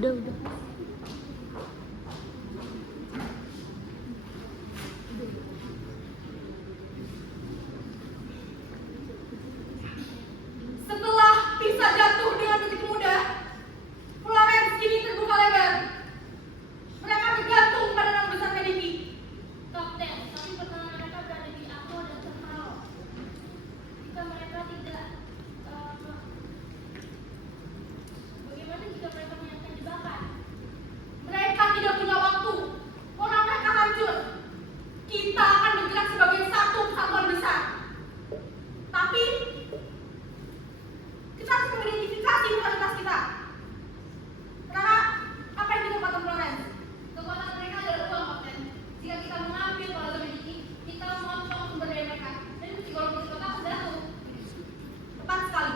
Udah. Setelah bisa jatuh dengan begitu mudah, Florence kini terbuka lebar. Mereka bergantung pada nama besar Medici. Kapten, tapi pertahanan mereka berada di Akko dan Terhalo. Jika mereka tidak, bagaimana jika mereka menyiapkan jebakan? Mereka tidak punya waktu. Orang mereka hancur. Kita akan bergerak sebagai satu kesatuan besar. Tapi kita harus mengidentifikasi prioritas kita. Karena apa yang dikatakan Florence? Kekuatan mereka adalah uang, Kapten. Jika kita mengambil keluarga Medici, kita mengontrol sumber daya mereka dan mencegah kota akan jatuh. Tepat sekali.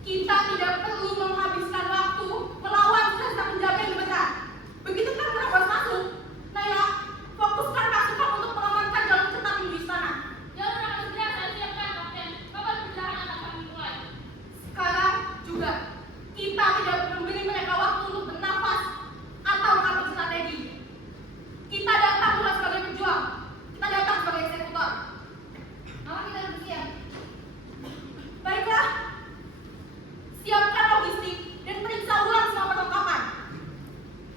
Kita tidak perlu menghabiskan waktu melawan sisa penjaga yang besar. Begitu kan mereka masuk, Naya, fokuskan pasukan untuk mengamankan jalur cepat menuju istana. Jalur akan segera saya siapkan, Kapten. Kapan perjalanan akan kami mulai? Sekarang juga kita tidak memberi mereka waktu untuk bernafas atau kabur strategi. Kita datang bukan sebagai pejuang, kita datang sebagai eksekutor. Maka kita harus bersiap. Baiklah, siapkan logistik dan periksa ulang semua perlengkapan.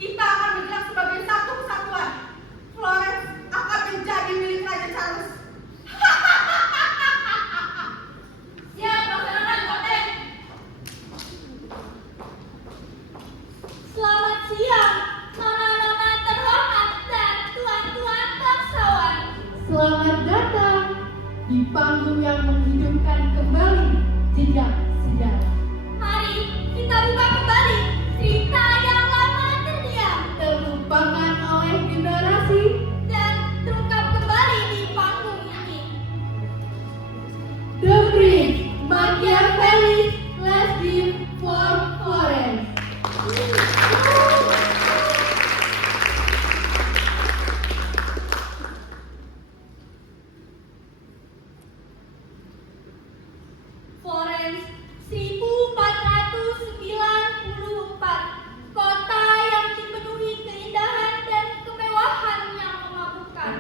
Kita akan bergerak sebagai satu kesatuan. Florence akan menjadi milik Raja Charles. Siap, laksanakan, Kapten. Selamat siang, nona-nona terhormat dan tuan-tuan bangsawan. Selamat datang di panggung yang menghidupkan kembali jejak sejarah. Mari kita buka kembali cerita yang lama terdiam Terlupakan oleh generasi. dan terungkap kembali di panggung ini. The Bridge, Machiavelli's Last Gift for Florence. Florence 1494, kota yang dipenuhi keindahan dan kemewahan yang memabukkan.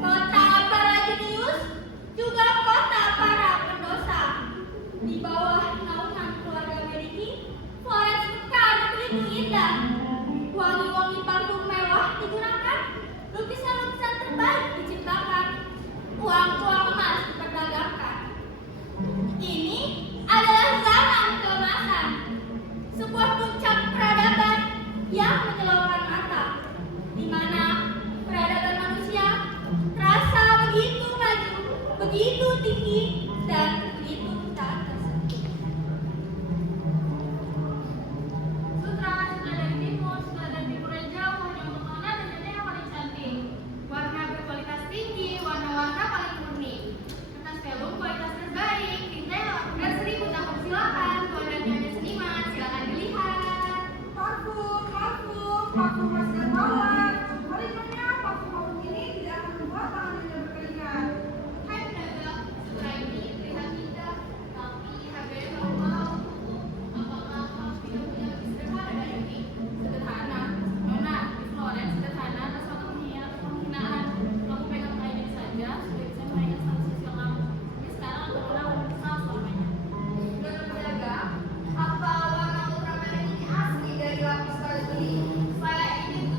Kota para jenius, juga kota para pendosa. Di bawah naungan keluarga Medici, Florence mekar begitu indah. Wangi-wangi parfum mewah digunakan, lukisan-lukisan terbaik diciptakan, uang-uang emas diperdagangkan. Ini adalah zaman keemasan, sebuah puncak peradaban yang menyilaukan mata, di mana peradaban manusia terasa begitu maju, begitu tinggi, dan begitu tak tersentuh. Sutra sudah dari timur, sudah dari timur yang jauh, hanya untuk nona dan nenek yang paling cantik. Warna berkualitas tinggi, warna-warna paling murni. Kertas velum kualitas terbaik, tinta yang 18.000 tahun. Silakan, tuan dan nyonya seniman, silakan dilihat. Parfum masih mawar. Berikutnya, parfum ini tidak akan membuat tangan Anda berkeringat. Hai pedagang, sutra ini terlihat indah, tapi harganya terlalu mahal untukku. Apakah kamu tidak punya lebih sederhana dari ini? Sederhana? Nona, di Florence sederhana adalah suatu penghinaan. Kamu pegang kain ini saja, sudah bisa meraihkan status sosial kamu. Tapi sekarang aku nona akan menyesal selamanya. Dan berdagang, apa warna ultramarion ini asli dari lapis lazuli? Saya ini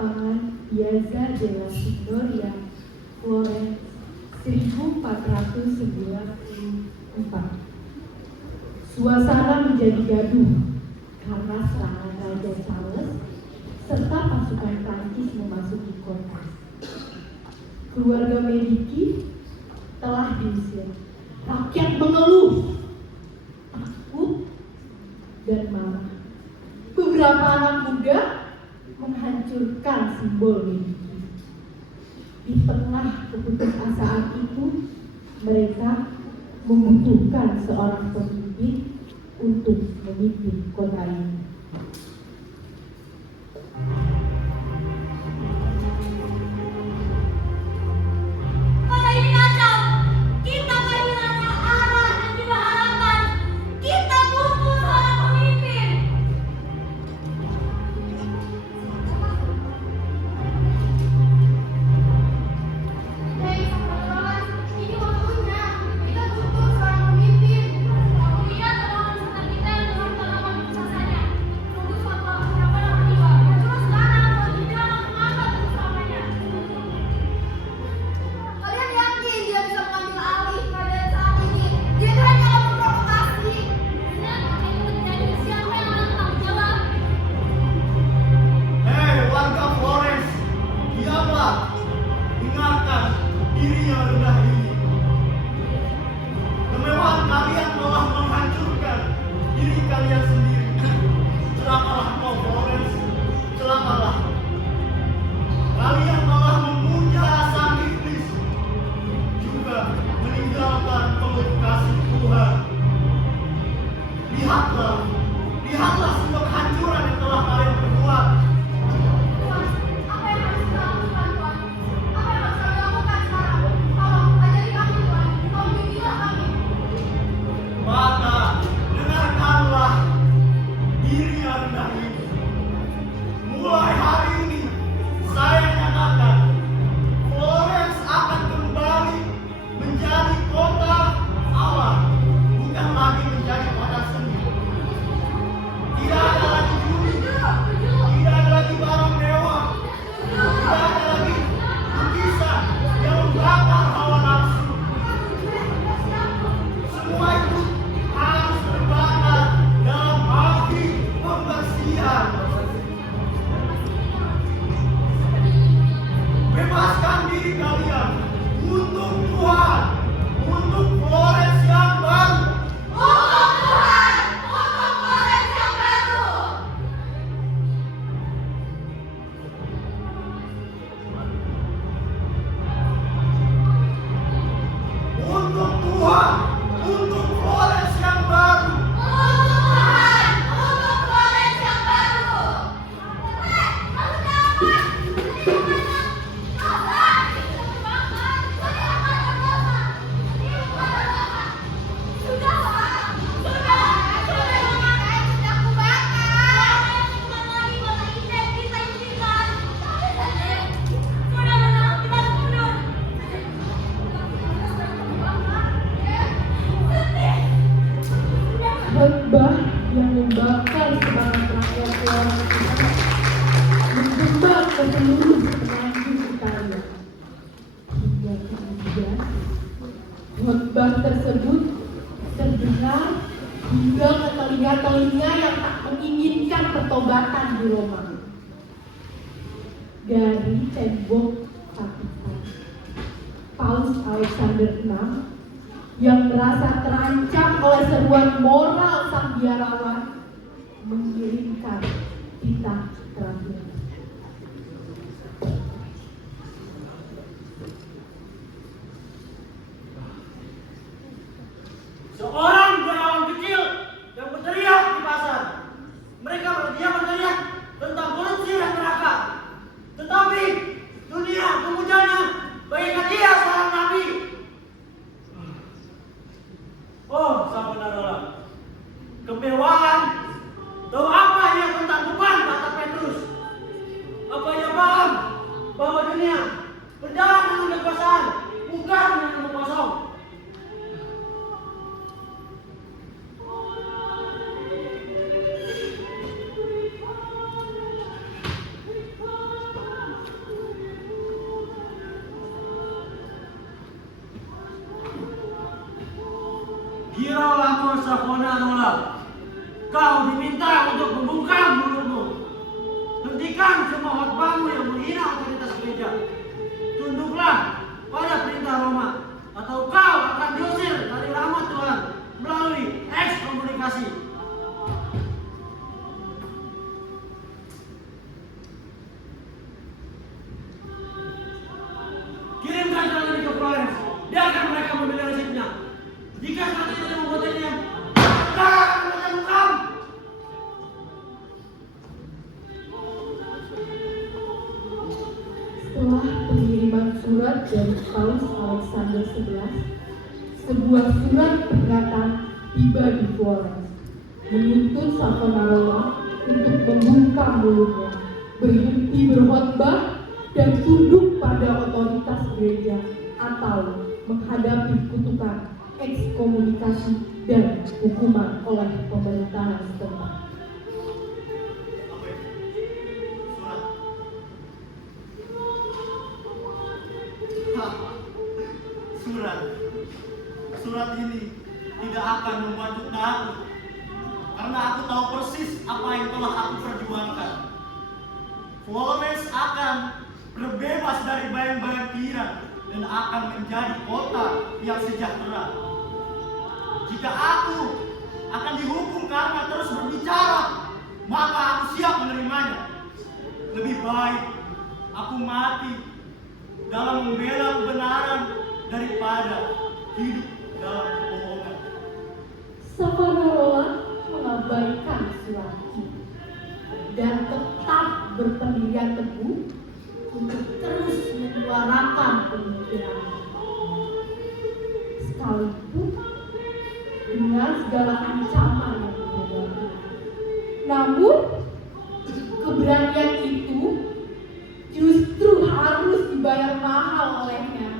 lapangan Piazza della Signoria, Florence, 1494. Suasana menjadi gaduh karena serangan Raja Charles serta pasukan Prancis memasuki kota. Keluarga Medici telah diusir. Rakyat mengeluh, takut, dan marah. Beberapa anak muda menghancurkan simbol Medici. Di tengah keputusasaan itu, mereka membutuhkan seorang pemimpin untuk memimpin kota ini. Kota ini kacau. Kita kehilangan arah dan juga harapan. Kita butuh seorang pemimpin. Hei, saudara, ini waktunya. Kita butuh seorang pemimpin. Aku lihat orang wisata kita yang belum terlalu keputusannya. Tunggu suatu harapan yang tiba. Terus sekarang, kalau tidak akan mengangkat keputusannya. Kalian yakin dia bisa mengambil alih keadaan saat ini? Dia kan hanya memprovokasi. Dan itu terjadi, siapa yang akan bertanggung jawab? Hei warga Florence, diamlah, dengarkan diri yang rendah ini. Kemewahan kalian telah menghancurkan diri kalian sendiri. Celakalah kau Florence, celakalah. Kalian telah memuja sang iblis, juga meninggalkan peluk kasih Tuhan. Lihatlah, lihatlah semua kehancuran yang telah kalian perbuat. Tuhan, apa yang harus kita lakukan, Tuhan? Apa yang harus kami lakukan sekarang? Tolong, ajari kami, Tuhan. Tolong bimbinglah kami. Maka dengarkanlah diri yang rendah ini. Mulai hari ini saya nyatakan Florence akan kembali menjadi kota Allah, bukan lagi menjadi kota seni. Tidak ada lagi judi, tidak ada lagi barang mewah, tidak ada lagi lukisan yang membakar hawa nafsu. Semua itu harus terbakar dalam api pembersihan. Bebaskan diri kalian untuk Tuhan, untuk Florence yang baru. Untuk Tuhan, untuk Florence yang baru. Untuk Tuhan, untuk Florence yang baru. Untuk Tuhan, untuk Florence yang baru. Khotbah yang membakar semangat rakyat Florence itu menggema ke seluruh semenanjung Italia. Hingga kemudian khotbah tersebut terdengar hingga ke telinga-telinga yang tak menginginkan pertobatan di Roma. Dari tembok Vatikan, Paus Alexander VI yang merasa terancam oleh seruan moral sang biarawan mengirimkan titah terakhir. Seorang biarawan kecil yang berteriak di pasar. Mereka berdiam berteriak tentang korupsi dan neraka. Tetapi dunia memujanya bagaikan dia seorang nabi. Oh, saudara, kemewahan. Tahu apa yang tentang beban kata Petrus? Girolamo Savonarola, kau diminta untuk membungkam mulutmu. Hentikan semua khotbahmu yang menghina otoritas gereja. Tunduklah pada perintah Roma, atau kau akan diusir dari rahmat Tuhan melalui ekskomunikasi. Kirimkan surat ini ke Florence. Biarkan mereka memilih nasibnya. Jika surat ini tidak membuatnya, maka akan menjadi bungkam. Setelah pengiriman surat dari Paus Alexander XI, sebuah surat peringatan tiba di Florence, menuntut Savonarola untuk membungkam mulutnya, berhenti berkhotbah, dan tunduk pada otoritas gereja atau menghadapi kutukan, ekskomunikasi, dan hukuman oleh pemerintahan setempat. Apa itu? Surat. Hah, surat. Surat ini tidak akan membantu aku, karena aku tahu persis apa yang telah aku perjuangkan. Florence akan berbebas dari bayang-bayang tiran dan akan menjadi kota yang sejahtera. Jika aku akan dihukum karena terus berbicara, maka aku siap menerimanya. Lebih baik aku mati dalam membela kebenaran daripada hidup dalam kebohongan. Savonarola mengabaikan surat itu dan tetap berpendirian teguh untuk terus menyuarakan pemikirannya. Sekalipun dengan segala ancaman yang dihadapi. Namun, keberanian itu justru harus dibayar mahal olehnya.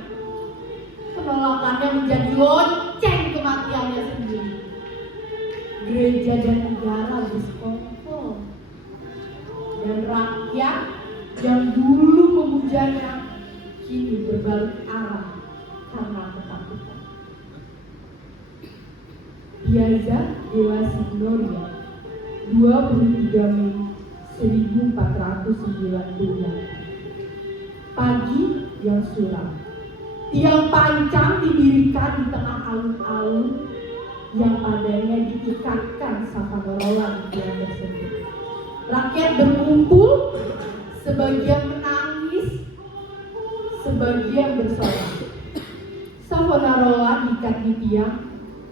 Penolakannya menjadi lonceng kematiannya sendiri. Gereja dan negara bersekongkol, dan rakyat yang dulu memujanya kini berbalik arah karena ketakutan. Piazza della Signoria, 23 Mei 1490. Pagi yang suram. Tiang pancang didirikan di tengah alun-alun yang padanya diikatkan Savonarola di tiang tersebut. Rakyat berkumpul, sebagian menangis, sebagian bersorak. Savonarola diikat di tiang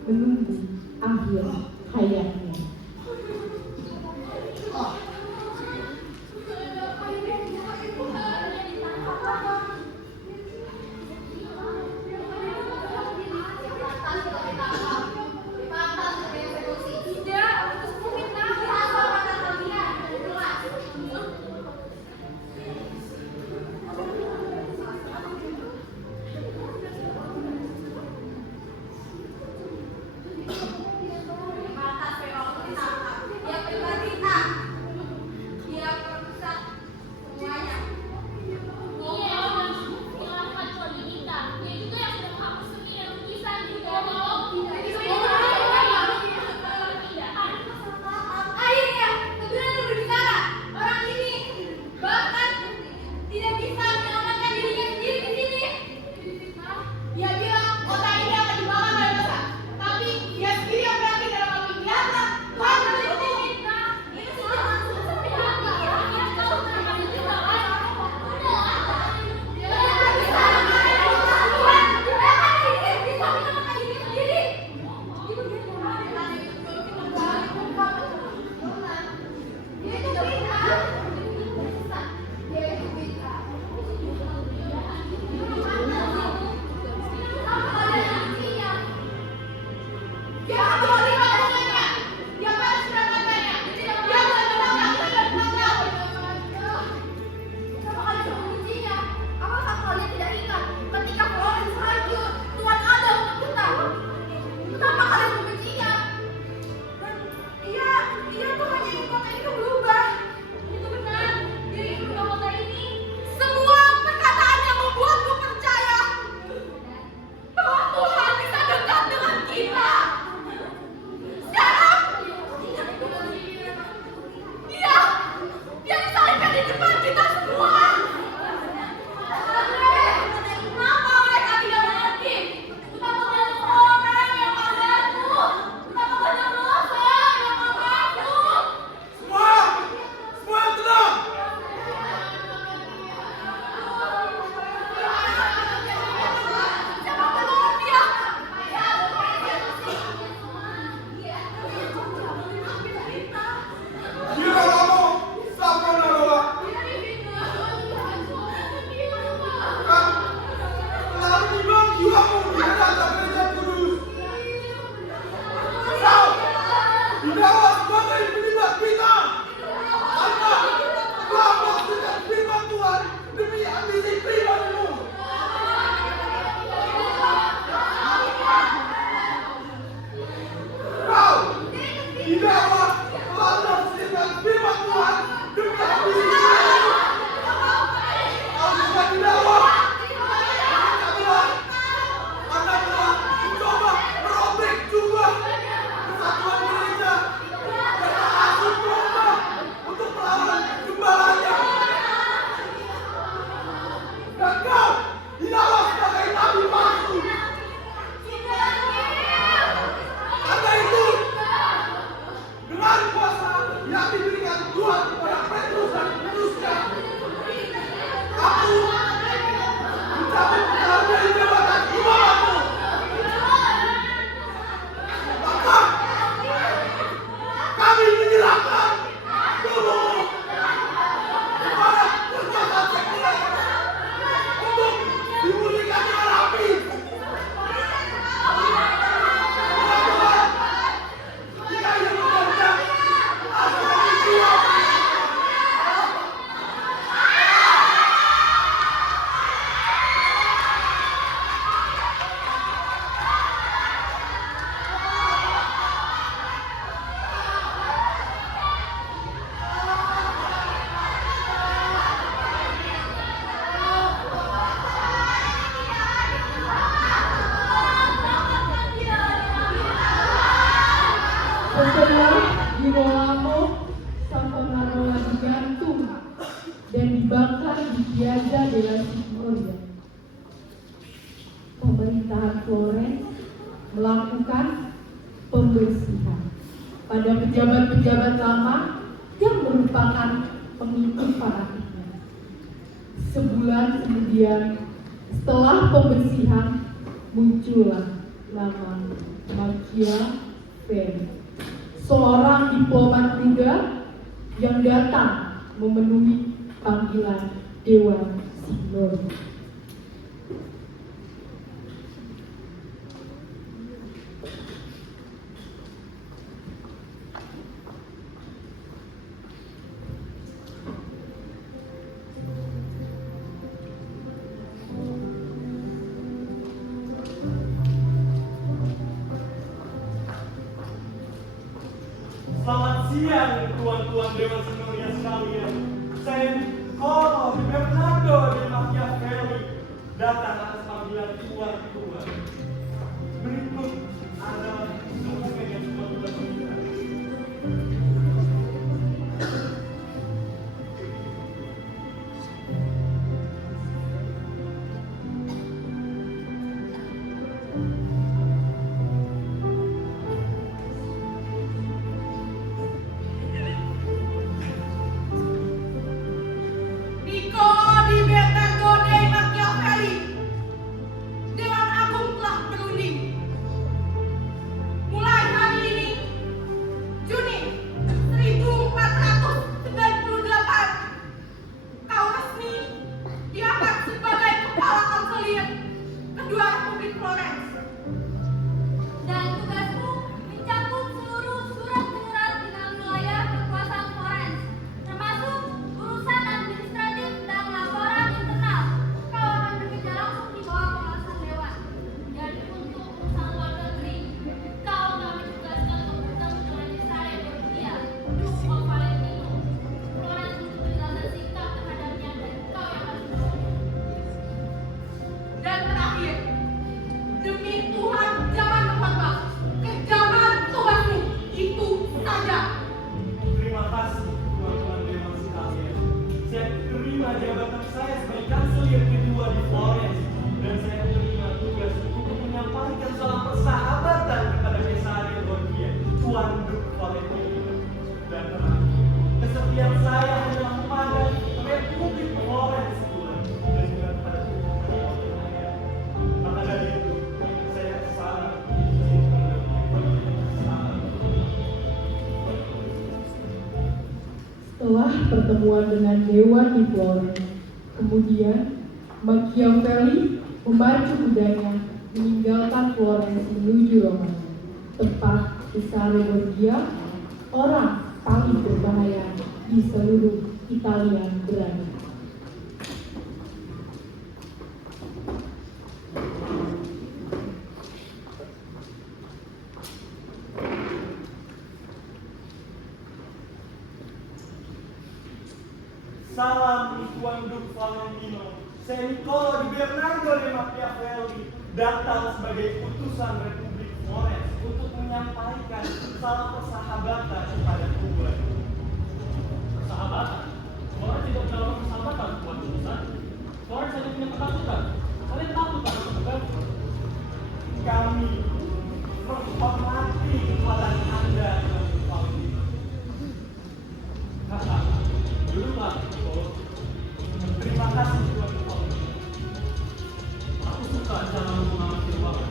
menunggu akhir hayatnya. Mata melakukan pembersihan pada pejabat-pejabat lama yang merupakan pengikut fanatiknya. Sebulan kemudian, setelah pembersihan, muncullah nama Machiavelli, seorang diplomat muda yang datang memenuhi panggilan Dewan Signori. Selamat siang, tuan-tuan Dewan Signori sekalian. Saya Niccolo di Bernardo de Machiavelli datang atas panggilan tuan-tuan. Berikut adalah dokumen yang tuan-tuan minta. Niccolo di Bernardo de Machiavelli, Dewan Agung telah berunding. Mulai hari ini, Juni 1498, kau resmi diangkat sebagai kepala kanselir kedua Republik Florence. Dan tugasmu mencakup seluruh surat-menyurat dengan wilayah kekuasaan Florence, termasuk urusan administratif dan laporan internal. Kau akan bekerja langsung di bawah pengawasan Dewan. Dan untuk urusan luar negeri, kau kami tugaskan untuk bertemu dengan Cesare Borgia, Duke of Valentino. Florence butuh penjelasan sikap terhadapnya dan kau yang harus menjawabnya. Dan terakhir, demi Tuhan jangan berkhotbah. Kerjakan tugasmu, itu saja. Terima kasih, tuan-tuan Dewan sekalian. Saya terima jabatan saya sebagai kanselir kedua di Florence, dan saya terima tugas untuk menyampaikan salam persahabatan kepada Cesare Borgia, Tuan Duke Valentino. Dan terakhir, kesetiaan saya adalah kepada Republik Florence, Tuan, dan juga kepada Tuhan saya. Maka dari itu, saya sangat izinkan Setelah pertemuan dengan Dewan di Florence, kemudian Machiavelli memacu kudanya meninggalkan Florence menuju Roma, tempat Cesare Borgia, orang paling berbahaya di seluruh Italia berada. Salam Tuan Duke Valentino. Saya Niccolo di Bernardo de Machiavelli datang sebagai utusan Republik Florence untuk menyampaikan salam persahabatan kepada Tuan. Persahabatan? Florence tidak melakukan persahabatan, Tuan utusan. Florence hanya punya ketakutan. Kalian takut pada petugas? Kami menghormati kekuatan Anda, Tuan Duke Valentino. Haha, duduklah, Niccolo. Terima kasih, Tuan Duke Valentino. Aku suka caramu mengamati ruangan.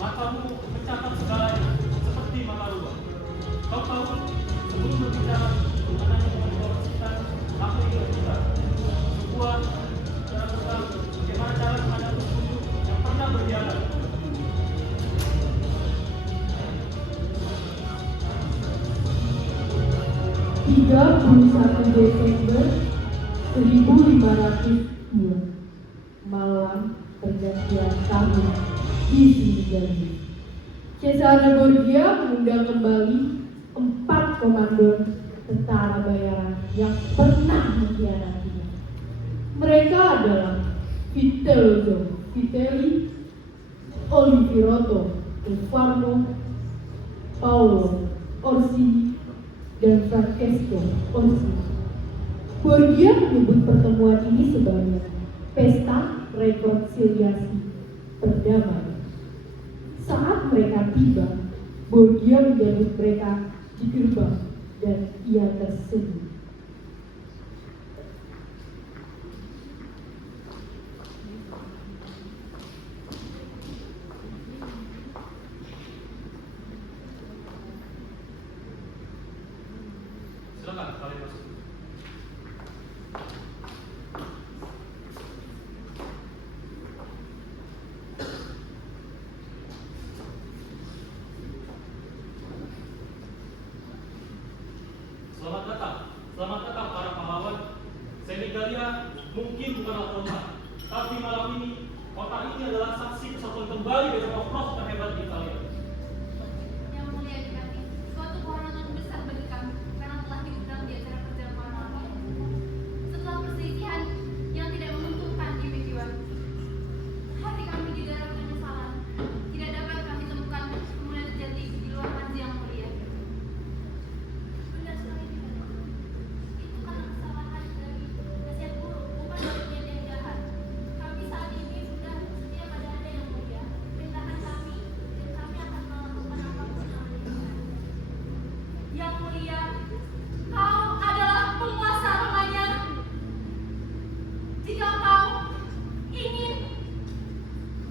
Matamu mencatat segalanya, seperti mata luar. Kau tahu, sebelum berbicara mengenai memproporsikan aku ingin kita sebuah cara tentang bagaimana cara menghadapi musuh yang pernah berkhianat. 31 Desember 1502, malam pergantian tahun di Sini. Cesare Borgia mengundang kembali 4 komando tentara bayaran yang pernah mengkhianatinya. Mereka adalah Vitello Vitelli, Oliverotto Inferno, Paolo Orsini, dan Francesco Orsini. Borgia menyebut pertemuan ini sebagai pesta rekonsiliasi perdamaian. Saat mereka tiba, Borgia menyambut mereka di gerbang dan ia tersenyum. Silakan kalian masuk. Selamat datang para pahlawan. Senegalia mungkin bukanlah tempat, tapi malam ini kota ini adalah saksi kesatuan kembali bersama Prof terhebat di Italia. Yang mulia dikasih, suatu kehormatan besar bagi kami karena telah diundang di acara perjamuan malam ini. Setelah perselisihan yang tidak menguntungkan di jiwa, hati kami diderap penyesalan. Tidak dapat kami temukan kemuliaan sejati di luar hati yang mulia. Benar sekali dikatakan. Itu karena kesalahan dari nasihat buruk, bukan dari niat yang jahat. Kami saat ini sudah setia pada Anda yang mulia. Perintahkan kami, dan kami akan melakukan apapun yang Anda inginkan. Yang mulia, kau adalah penguasa namanya. Jika kau ingin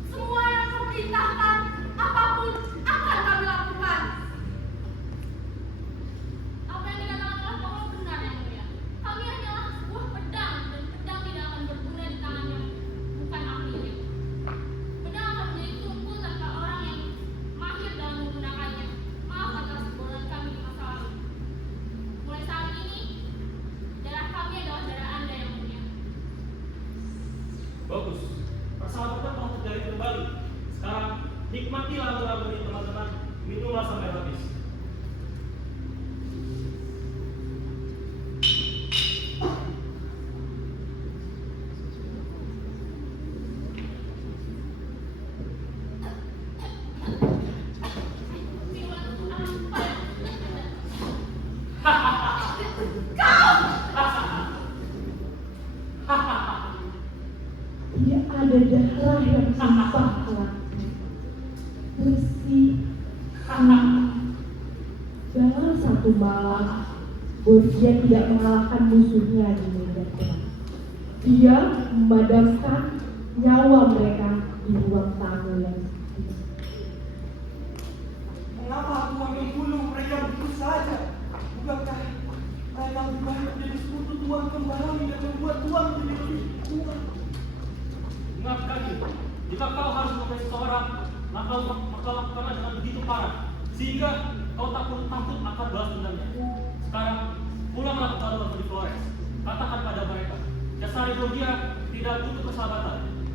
semua yang kau perintahkan, apapun akan kami lakukan. Apa yang dikatakan oleh Paulus benar yang mulia. Kami hanyalah sebuah pedang dan pedang tidak akan berguna di tangannya, bukan ahlinya. Pedang akan menjadi tumpul tanpa orang yang mahir dalam menggunakannya. Maaf atas kebodohan kami di masa lalu. Mulai saat ini, darah kami adalah darah Anda yang mulia. Bagus, persahabatan telah terjalin kembali. Sekarang nikmatilah lagu ini teman-teman, minumlah sampai habis. Tidak ada darah yang tumpah kelak. Bersih. Dalam satu malam, Borgia tidak mengalahkan musuhnya di medan perang. Dia memadamkan nyawa mereka di ruang tamu yang sempit. Mengapa Tuhan membunuh mereka begitu saja? Bukankah mereka lebih baik menjadi sekutu Tuhan kembali dan membuat Tuhan menjadi lebih kuat? Ingatkan itu, jika kau harus melukai seseorang, maka lakukanlah dengan begitu parah, sehingga kau tak perlu takut akan balas dendamnya. Sekarang, pulanglah ke Padua di Flores. Katakan pada mereka, Cesare Borgia tidak butuh persahabatan.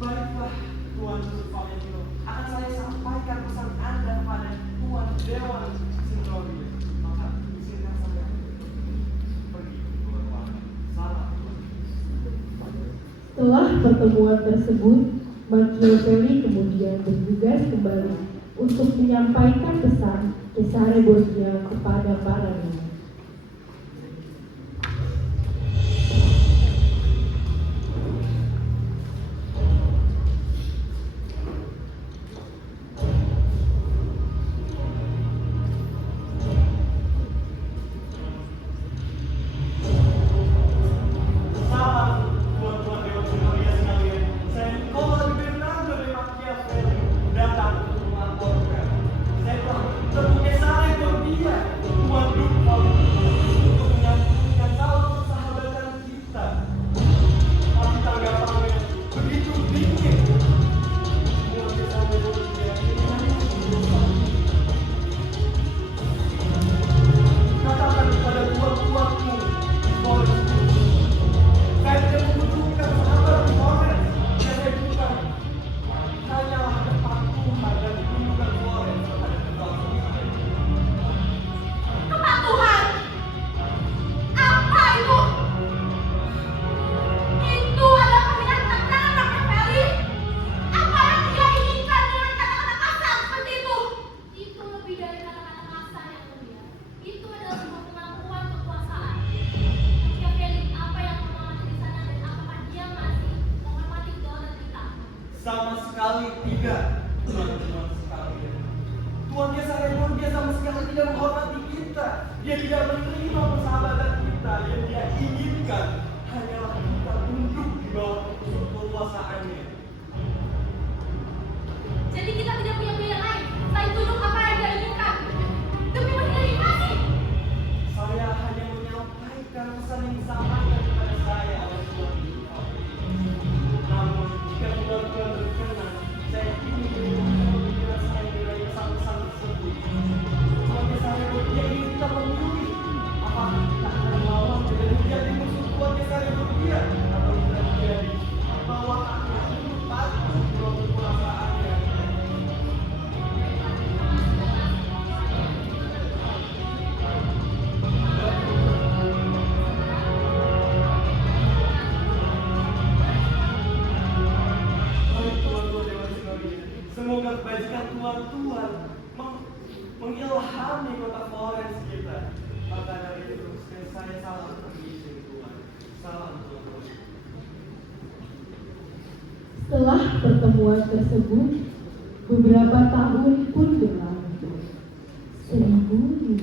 Baiklah, Tuan Valentino. Akan saya sampaikan pesan Anda kepada Tuan Dewan Signoria. Maka izinkan saya pergi keluar. Salam. Setelah pertemuan tersebut, Machiavelli kemudian bertugas kembali untuk menyampaikan pesan Cesare Borgia kepada para rakyat. Salam, tuan-tuan Dewan Signoria sekalian. Saya Nicola di Bernardo de Machiavelli datang untuk melaporkan. Saya telah bertemu Cesare Borgia, Tuan Duke Sama sekali tidak, teman-teman sekalian. Tuan Gesarebon dia sama sekali tidak menghormati kita. Dia tidak menerima persahabatan kita. Yang dia inginkan hanyalah kita tunduk di bawah kekuasaannya. Jadi kita tidak punya pilihan lain selain tunduk apa yang dia inginkan. Demi menghindari invasi. Saya hanya menyampaikan pesan yang disampaikan kepada saya oleh Tuan Gilford. Namun, jika tuan-tuan berkenan, saya ingin menunjukkan pemikiran saya mengenai pesan-pesan tersebut. Tuan Gesarebon dia ingin kita memilih apakah kita akan melawan dengan menjadi musuh Tuan Gesarebon dia, atau kita menjadi bahwa akan patuh dalam kekuasaannya. Baik tuan-tuan Dewan Sekalian, semoga kebajikan tuan-tuan mengilhami kota Florence kita. Maka dari itu, saya salam permisi Tuhan. Salam tuan-tuan. Setelah pertemuan tersebut, beberapa tahun pun berlalu. 1512,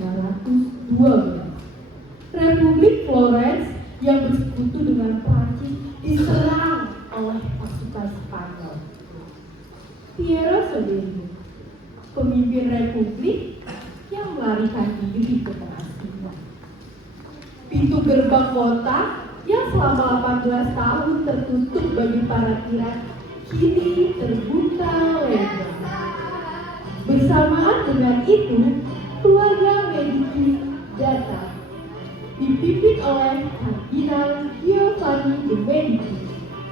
Republik Florence yang bersekutu dengan Prancis diserang oleh pasukan Spanyol. Piero Soderio, pemimpin republik yang melarikan diri ke pengasingan. Pintu gerbang kota yang selama 18 tahun tertutup bagi para tiran kini terbuka lebar. Bersamaan dengan itu, keluarga Medici datang, dipimpin oleh Kardinal Giovanni de Medici.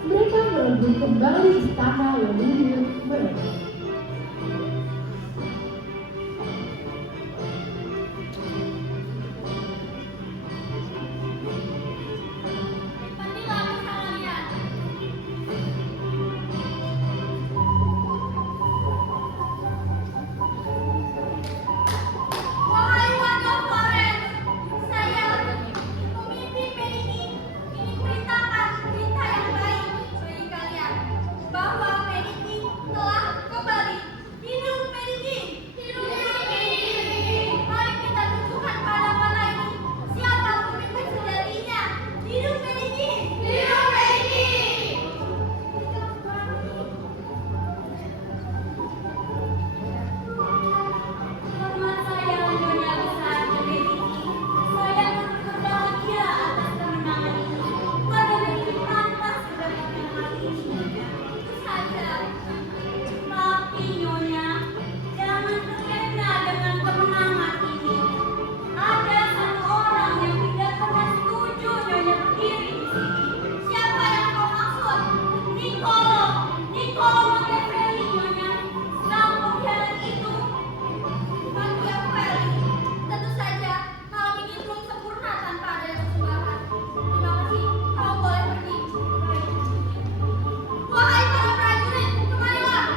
Mereka merebut kembali istana leluhur mereka. Nikmatilah kesalahan. Wahai warga Florence, saya pemimpin Medici ingin beritakan berita yang baik bagi kalian bahwa Medici telah kembali. Hidup Medici! Hidup Medici! Mari kita tunjukkan pada kota ini siapa pemimpin sejatinya. Hidup Medici! Hidup Medici! Hormat saya Nyonya Besar de Medici. Saya berbahagia atas kemenangan ini. Pada Medici pantas mendapatkan hal ini. Itu saja. Tapi Nyonya, jangan terlena dengan kemenangan ini. Ada satu orang yang tidak pernah setuju Nyonya berdiri di sini. Siapa yang kau maksud? Niccolo Machiavelli, Nyonya. Sang pengkhianat itu. Machiavelli. Tentu saja malam ini belum sempurna tanpa ada persembahan. Terima kasih, kau boleh pergi. Wahai para prajurit, kemarilah.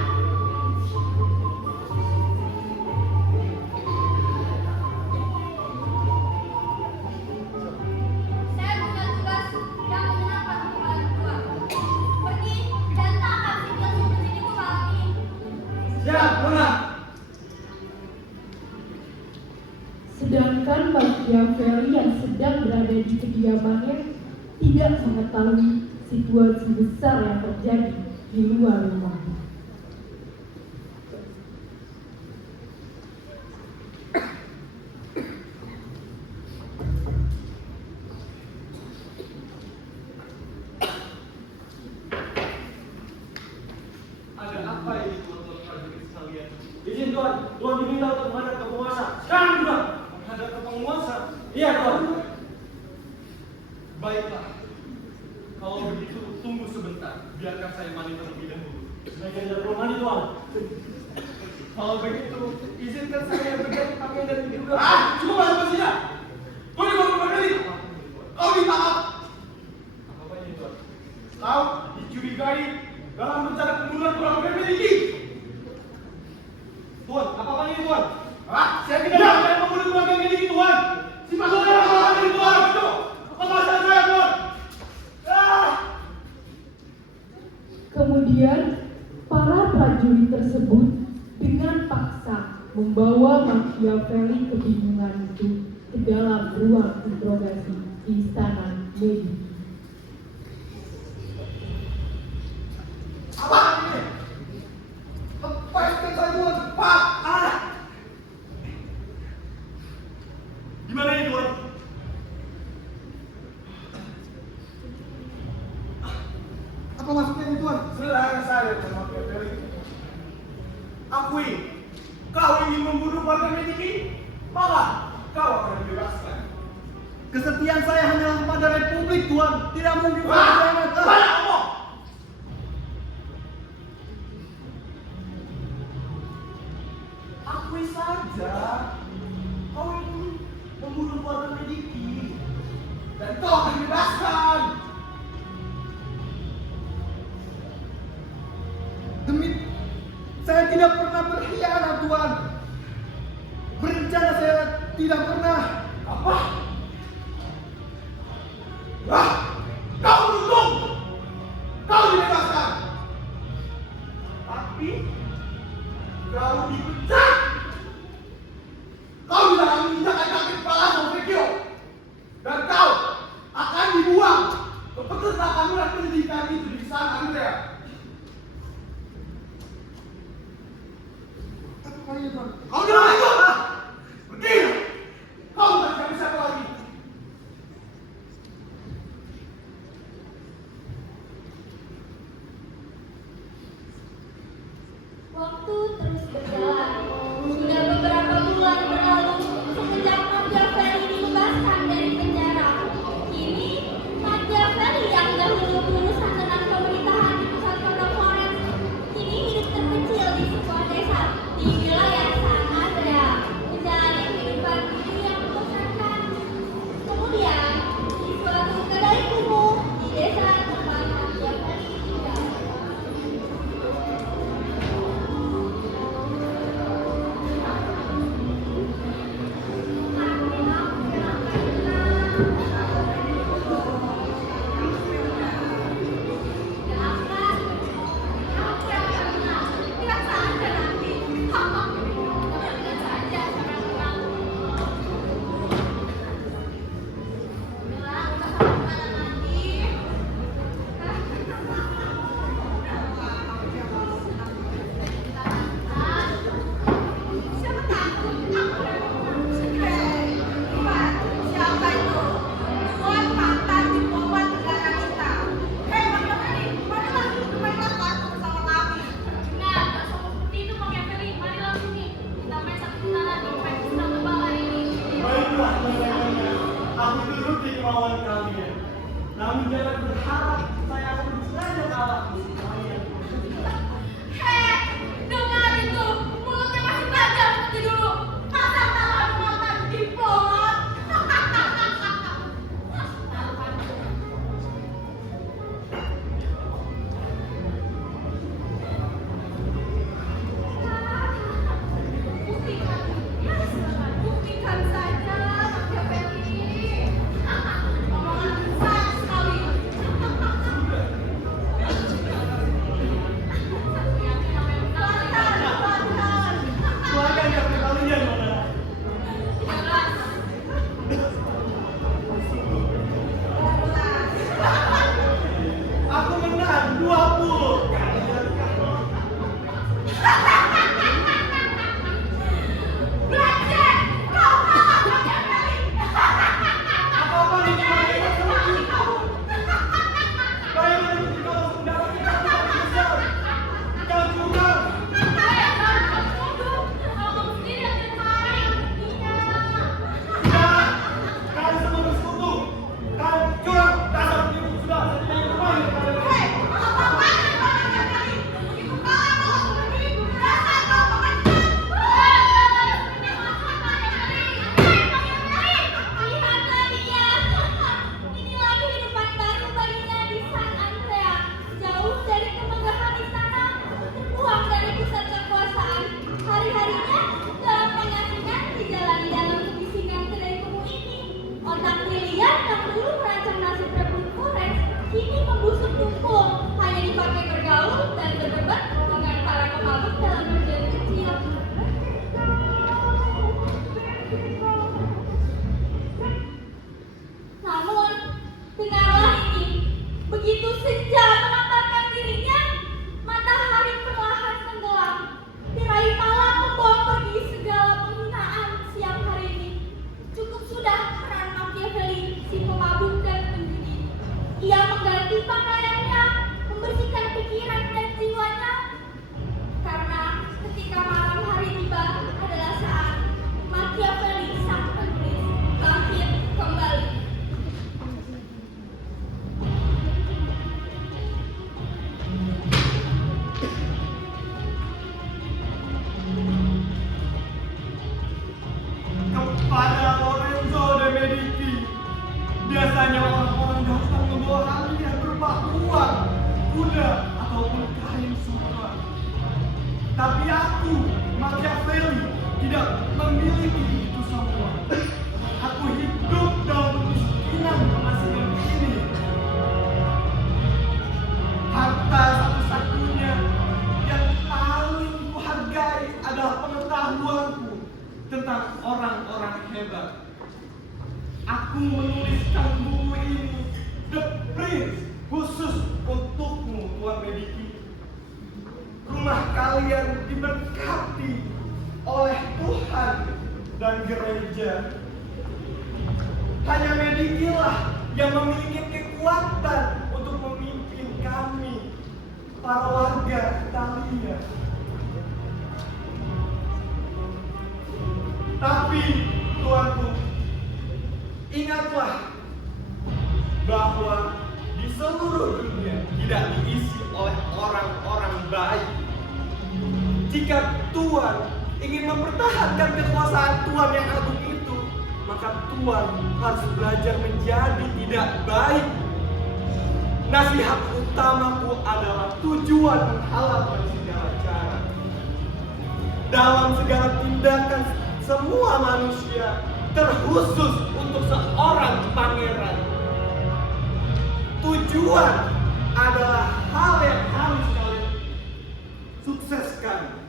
Saya punya tugas yang menyenangkan untuk kalian berdua. Pergi dan tangkap si Pilsum penjadiku malam ini. Siap, Nona. Sedangkan Machiavelli yang sedang berada di kediamannya tidak mengetahui situasi besar yang terjadi di luar rumah. Ada apa ini tuan-tuan prajurit sekalian? Izin Tuan, Tuan diminta untuk menghadap ke penguasa. Sekarang juga. Menghadap ke penguasa? Iya Tuan. Baiklah. Kalau begitu, tunggu sebentar. Biarkan saya mandi terlebih dahulu. Mereka tidak perlu mandi Tuan. Kalau begitu, izinkan saya berganti pakaian dan juga. Cukup masuk ke sini. Kau dibawa ke Madrid. Kau ditangkap. Apa ini tuan? Kau dicurigai dalam rencana pembunuhan keluarga Medici. Tuan, apa ini tuan? Saya tidak akan membunuh keluarga Medici Tuan. Si pasukan keluarga Medici Tuan. Lepaskan saya Tuan. Kemudian Para prajurit tersebut dengan paksa membawa Machiavelli kebingungan itu ke dalam ruang interogasi di istana Medici. Apa ini? Lepaskan saya Tuan, cepat! Di mana ini Tuan? Apa maksudnya ini Tuan? Serahkan saya Tuan Machiavelli. Akui, kau ingin membunuh warga Medici? Maka kau akan dibebaskan. Kesetiaan saya hanyalah kepada Republik Tuan. Tidak mungkin saya Wah, berkhianat. banyak ngomong! Akui saja, kau ingin membunuh warga Medici. Dan kau akan dibebaskan. Demi saya tidak pernah berkhianat Tuan. Berencana saya tidak pernah. Apa? Wah, kau beruntung! Kau dibebaskan! Tapi, kau dipecat! Kau tidak akan menginjakkan kaki kepala Sofrikio! Dan kau akan dibuang ke peternakan ular pendidikan itu di sana, Andrea! Apa ini Tuan? Kau jangan ikut! Pergi! Kau bukan siapa-siapa lagi! Waktu terus berjalan. Sudah beberapa bulan berlalu semenjak Machiavelli dibebaskan dari penjara. Kini, Machiavelli yang dahulu berurusan dengan pemerintahan di pusat kota Florence, kini hidup terkecil di sebuah desa di wilayah San Andrea, menjalani kehidupan hidup yang membosankan. Kemudian, di suatu kedai kumuh di desa tempat Machiavelli tinggal. tiba adalah saat Machiavelli sang penulis bangkit kembali. Kepada Lorenzo de Medici, biasanya orang-orang datang membawa hadiah berupa uang, kuda, ataupun kain sutra. Tapi aku, Machiavelli, tidak memiliki itu semua. Aku hidup dalam kemiskinan penghasilan ini. Harta satu-satunya yang paling kuhargai adalah pengetahuanku tentang orang-orang hebat. Aku menuliskan buku ini, The Prince, khusus untukmu, Tuan Medici. Rumah kalian diberkati oleh Tuhan dan gereja. Hanya Medici lah yang memiliki kekuatan untuk memimpin kami, para warga Italia. Tapi, tuanku, ingatlah bahwa di seluruh dunia tidak diisi oleh orang-orang baik. Jika Tuan ingin mempertahankan kekuasaan Tuan yang agung itu, maka Tuan harus belajar menjadi tidak baik. Nasihat utamaku adalah tujuan menghalalkan segala cara. Dalam segala tindakan semua manusia, terkhusus untuk seorang pangeran, tujuan adalah hal yang harus kalian sukseskan.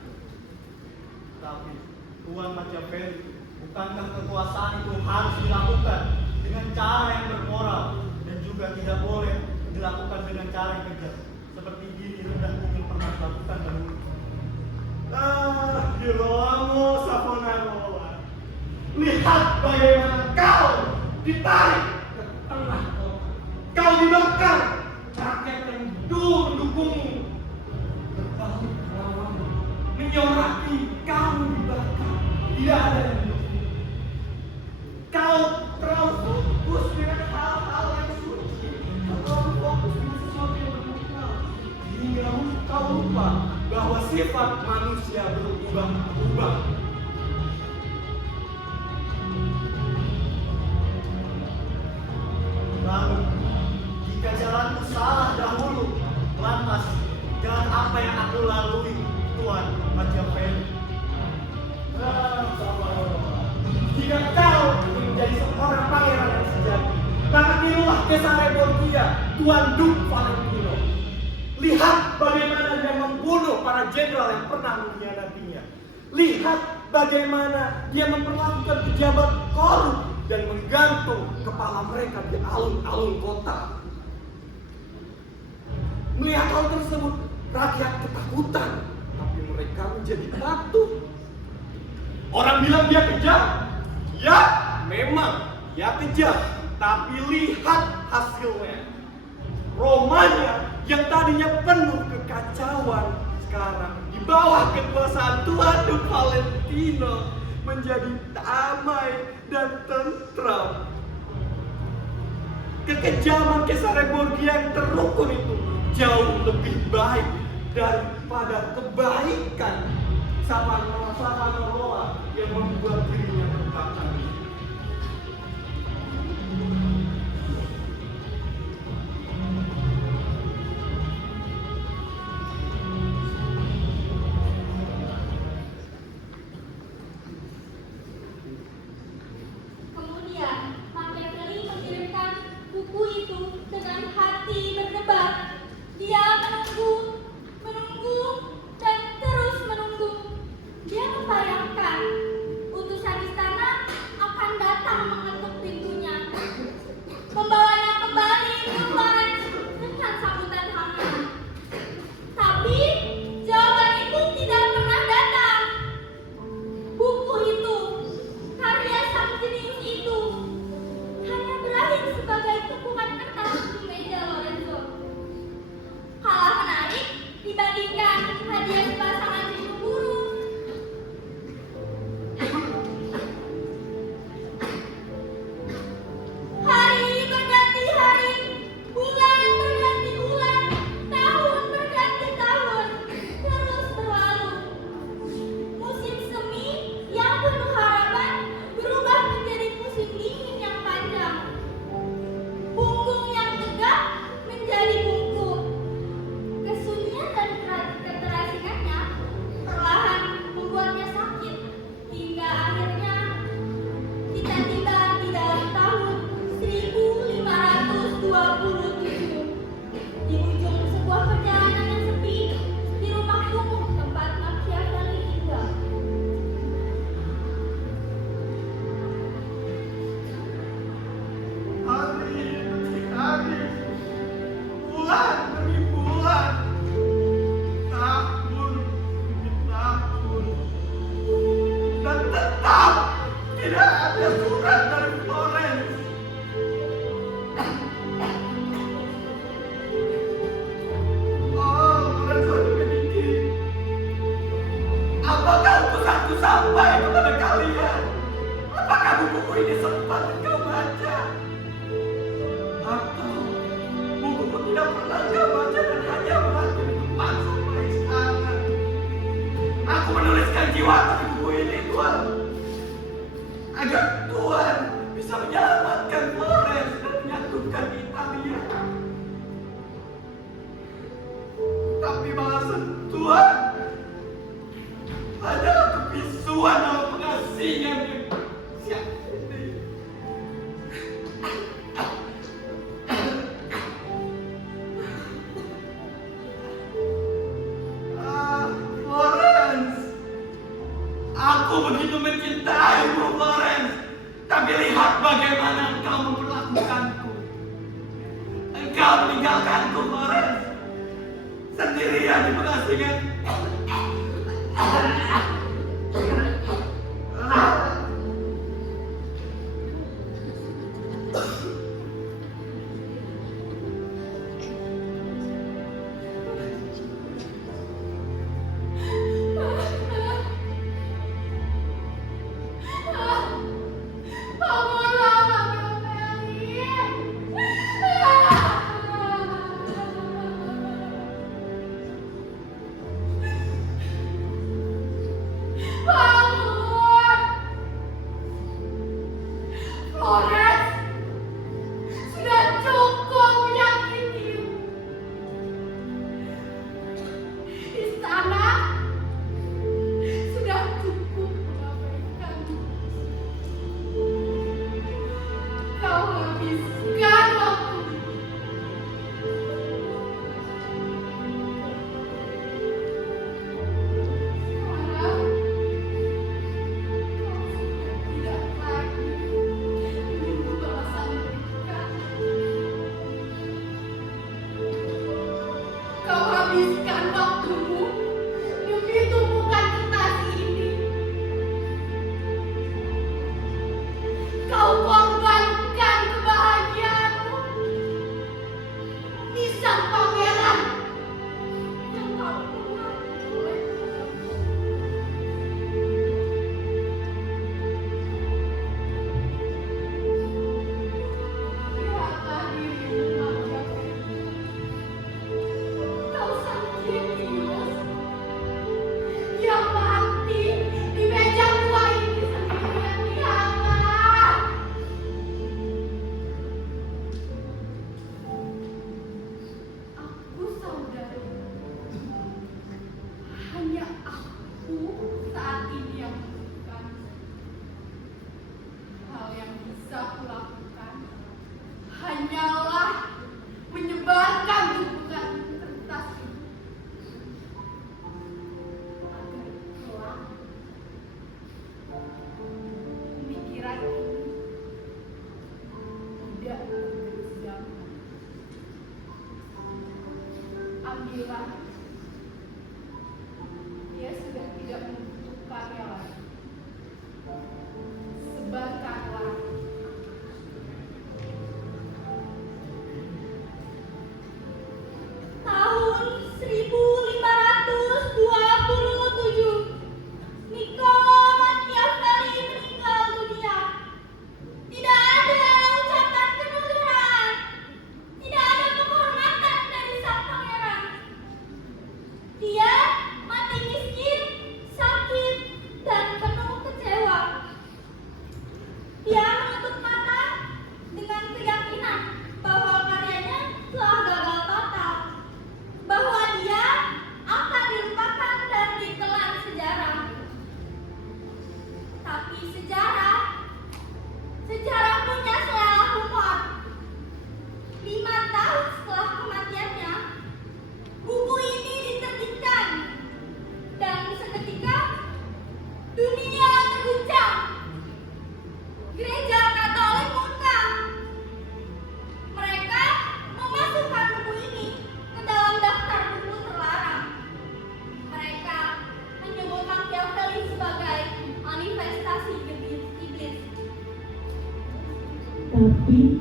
Tapi, Tuan Machiavelli, bukankah kekuasaan itu harus dilakukan dengan cara yang bermoral dan juga tidak boleh dilakukan dengan cara yang kejam, seperti diri rendah mungkin pernah dilakukan dahulu? Girolamo Savonarola, lihat bagaimana kau ditarik ke tengah kota. Kau dibakar, rakyat yang dulu mendukungmu berbalik melawanmu, menyoraki kamu dibakar. Tidak ada yang mendukung. Kau terlalu fokus dengan hal-hal yang suci. Kau terlalu fokus dengan sesuatu yang bermanfaat, hingga kau lupa bahwa sifat manusia berubah-ubah. Lalu, jika jalanku salah dahulu, lantas jalan apa yang aku lalui, Tuan Machiavelli? Jika kau ingin menjadi seorang pangeran yang sejati, maka tirulah Cesare Borgia, Tuan Duke Valentino. Lihat bagaimana dia membunuh para jenderal yang pernah mengkhianatinya. Lihat bagaimana dia memperlakukan pejabat korup dan menggantung kepala mereka di alun-alun kota. Melihat hal tersebut, rakyat ketakutan, tapi mereka menjadi patuh. Orang bilang dia kejam, ya memang dia kejam, tapi lihat hasilnya. Romanya yang tadinya penuh kekacauan, sekarang di bawah kekuasaan Tuan Duke Valentino menjadi damai dan tentram. Kekejaman Cesare Borgia yang terukun itu jauh lebih baik daripada kebaikan Savonarola yang membuat dirinya terbakar. Kemudian Machiavelli mengirimkan buku itu dengan hati berdebar. Dia menunggu, dan terus menunggu. Dia membayangkan utusan istana akan datang mengetuk pintunya, membawanya kembali ke Florence dengan sambutan hangat. Tapi jawaban itu tidak pernah datang. Buku itu, karya sang jenius itu, hanya berakhir sebagai tumpukan kertas di meja Lorenzo. Kalah menarik dibandingkan hadiah pasangan si pemburu. kejiwaan di buku ini, Tuhan. Agar Tuhan bisa menyelamatkan Florence dan menyatukan Italia. Tapi balasan Tuhan adalah kebisuan dalam pengasihan yang siapa ini. Florence, aku begitu mencintaimu, Florence. Tapi lihat bagaimana engkau memperlakukanku. Engkau meninggalkanku, Florence, sendirian di pengasihan. Dia sudah tidak membutuhkannya lagi. Sebarkanlah. Tahun 1527, Niccolo Machiavelli meninggal dunia. Tidak ada ucapan kenegaraan, tidak ada penghormatan dari sang pangeran. Dia mati miskin, sakit, dan penuh kecewa. Dia menutup mata dengan keyakinan bahwa karyanya telah gagal total, bahwa dia akan dilupakan dan ditelan sejarah. Tapi sejarah punya selera humor. 5 tahun setelah kematiannya, buku ini diterbitkan, dan seketika dunia terguncang. Gereja Katolik murka. Mereka memasukkan buku ini ke dalam daftar buku terlarang. Mereka menyebut Machiavelli sebagai manifestasi iblis. Tapi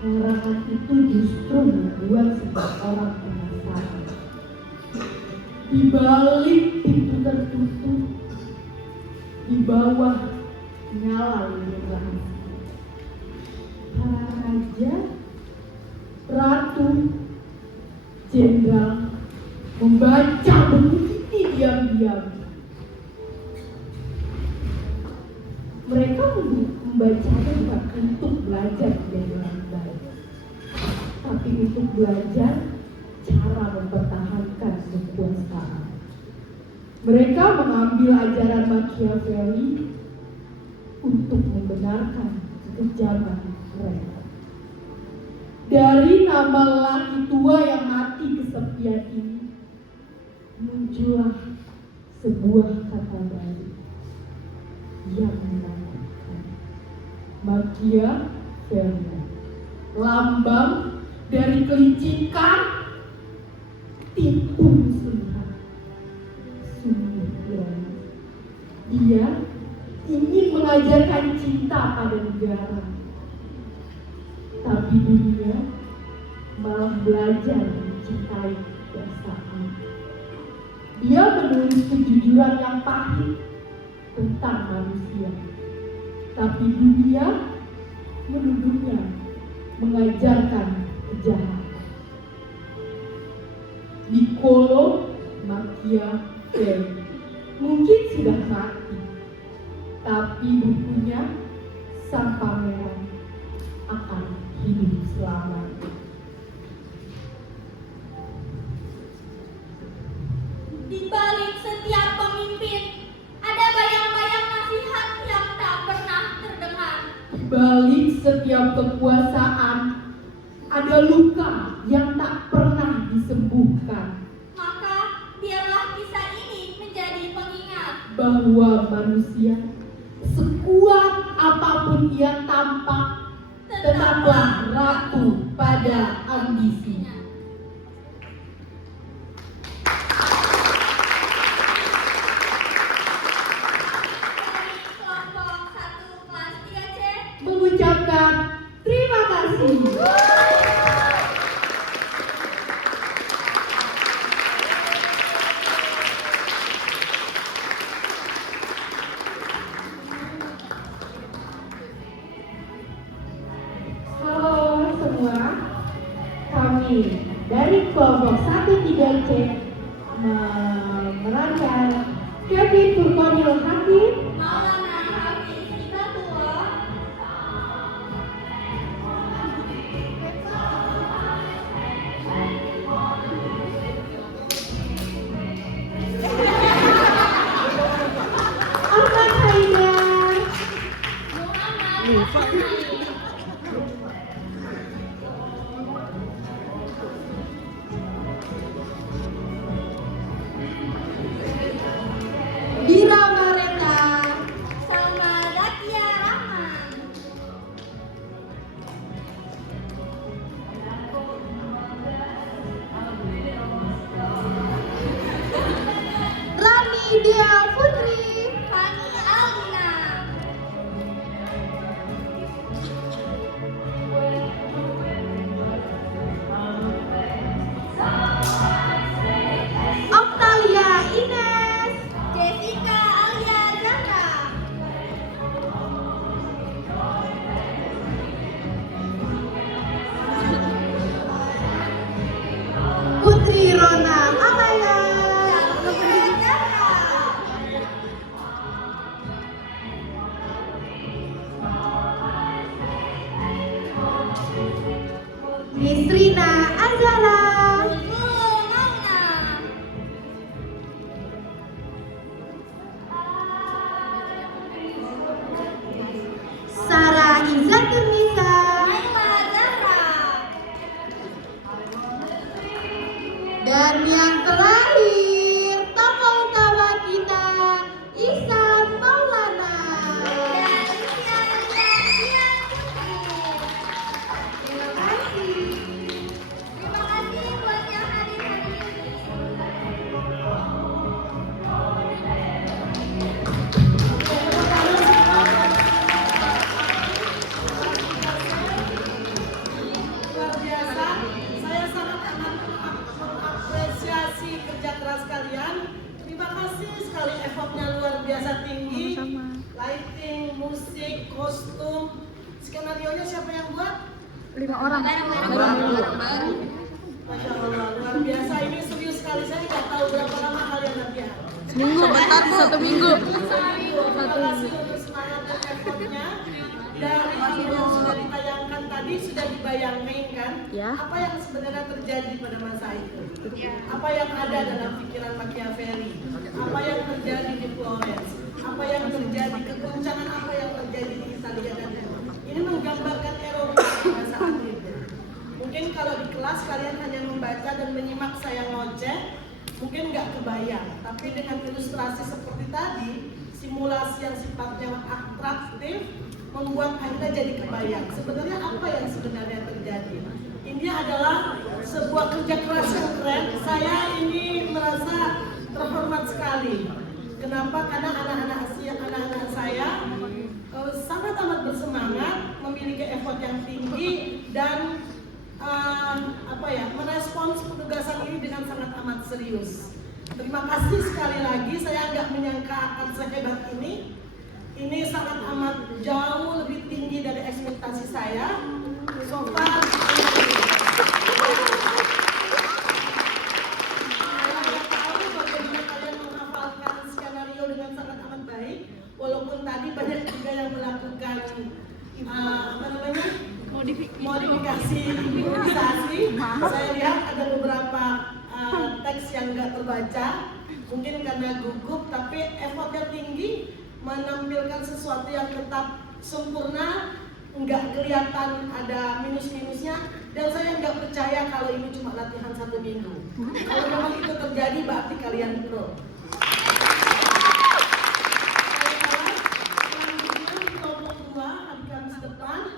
larangan itu justru membuat setiap orang penasaran. Di balik pintu tertutup, di bawah nyala lilin rahasia, para raja, ratu, jenderal membaca buku ini diam-diam. belajar cara mempertahankan kekuasaan. Mereka mengambil ajaran Machiavelli untuk membenarkan kekejaman mereka. Dari nama lelaki tua yang mati kesepian ini, muncullah sebuah kata baru yang menakutkan. Machiavelli, lambang dari kelicikan, tipu muslihat, sungguh ironis. Dia ingin mengajarkan cinta pada negara, tapi dunia malah belajar mencintai kekuasaan. Dia menulis kejujuran yang pahit tentang manusia, tapi dunia menuduhnya mengajarkan kejahatan. Niccolo Machiavelli mungkin sudah mati, tapi bukunya Sang Pangeran akan hidup selamanya. Di balik setiap pemimpin ada bayang-bayang nasihat yang tak pernah terdengar. Di balik setiap kekuasaan ada luka yang tak pernah disembuhkan. Maka biarlah kisah ini menjadi pengingat Bahwa manusia sekuat apapun ia tampak, tetaplah rapuh pada ambisinya. Dari kelompok 1 kelas 3C, Mengucapkan terima kasih. Halo semua, kami dari kelompok 13C memerankan Kevin Turkonil Hakim, Maulana Hafiz Hibatullah, Ahmad Haidar, Muhammad Hasan. Dira Marenda, Salma Zakia Rahman, Rani Dea Putri, Fani Alina, Octavia Ines, Jessica Alia Zahra, Putri Rona Amaya, Syafira Zahra, Nisrina Azara, Nurul Mauna, Sarah Izzatur Nisa, Naila Zahra, dan yang terakhir tokoh utama kita Ihsan Maulana. dan Sian Putri. Terima kasih. Terima kasih buat yang hadir hari ini. Luar biasa, saya sangat amat mengapresiasi kerja keras kalian. Terima kasih sekali, effortnya luar biasa tinggi. Lighting, musik, kostum, skenario nya siapa yang buat? 5 orang. Masya Allah, luar biasa. Ini serius sekali, saya nggak tahu berapa lama kalian latihan. Seminggu, bentar 1 minggu. Terima kasih untuk semangat dan effortnya. Dari video yang sudah ditayangkan tadi tadi sudah dibayangkan kan Ya. apa yang sebenarnya terjadi pada masa itu. Apa yang ada dalam pikiran Machiavelli, apa yang terjadi di Florence, apa yang terjadi, kegoncangan apa yang terjadi di Italia dan ini menggambarkan Eropa pada saat itu. Mungkin kalau di kelas kalian hanya membaca dan menyimak saya ngoceh, mungkin nggak kebayang. Tapi dengan ilustrasi seperti tadi, simulasi yang sifatnya atraktif membuat Anda jadi kebayang. Sebenarnya apa yang sebenarnya terjadi? Ini adalah sebuah kerja keras yang keren. Saya ini merasa terhormat sekali. Kenapa? Karena anak-anak saya sangat amat bersemangat, memiliki effort yang tinggi dan merespons penugasan ini dengan sangat amat serius. Terima kasih sekali lagi. Saya nggak menyangka akan sehebat ini. Ini sangat amat jauh lebih tinggi dari ekspektasi saya. So far, saya tahu bagaimana kalian menghafalkan skenario dengan sangat amat baik. Walaupun tadi banyak juga yang melakukan modifikasi improvisasi. Saya lihat ada beberapa teks yang nggak terbaca, mungkin karena gugup, tapi effortnya tinggi menampilkan sesuatu yang tetap sempurna, nggak kelihatan ada minus-minusnya, dan saya nggak percaya kalau ini cuma latihan 1 minggu. Kalau memang itu terjadi berarti kalian pro.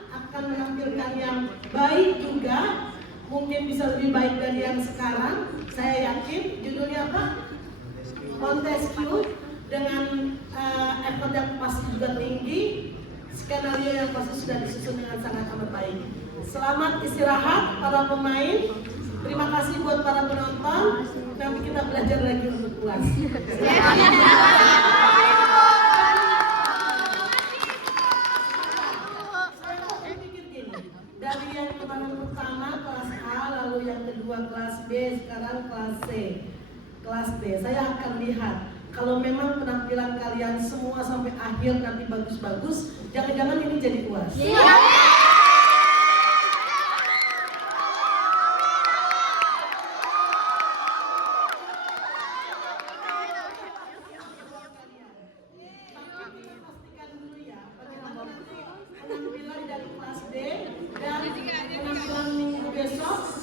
Akan menampilkan yang baik juga, mungkin bisa lebih baik dari yang sekarang. Saya yakin. Judulnya apa? Montesquieu, dengan effort yang pasti juga tinggi, skenario yang pasti sudah disusun dengan sangat amat baik. Selamat istirahat para pemain. Terima kasih buat para penonton. Nanti kita belajar lagi untuk UAS. Dari yang kemarin pertama kelas A, lalu yang kedua kelas B, sekarang kelas C, kelas D. Saya akan lihat kalau memang penampilan kalian semua sampai akhir nanti bagus-bagus, jangan-jangan ini jadi UAS.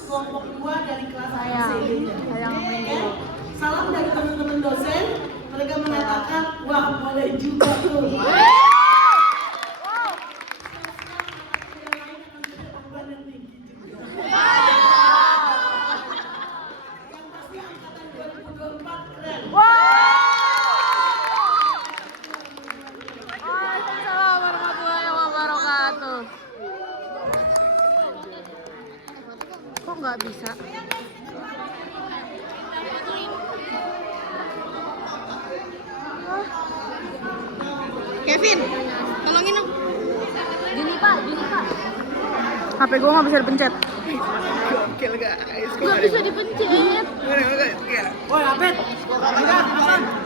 Kelompok 2 dari kelas A. Salam dari teman-teman dosen. Mereka mengatakan, wah boleh juga tuh. Yang pasti angkatan 2024 keren. Waalaikumsalam warahmatullahi wabarakatuh. Kok nggak bisa? Kevin, tolongin dong. Gini pak. HP gue nggak bisa dipencet. Gokil guys. Nggak bisa dipencet. Woi, Abed. Enggak, Hasan.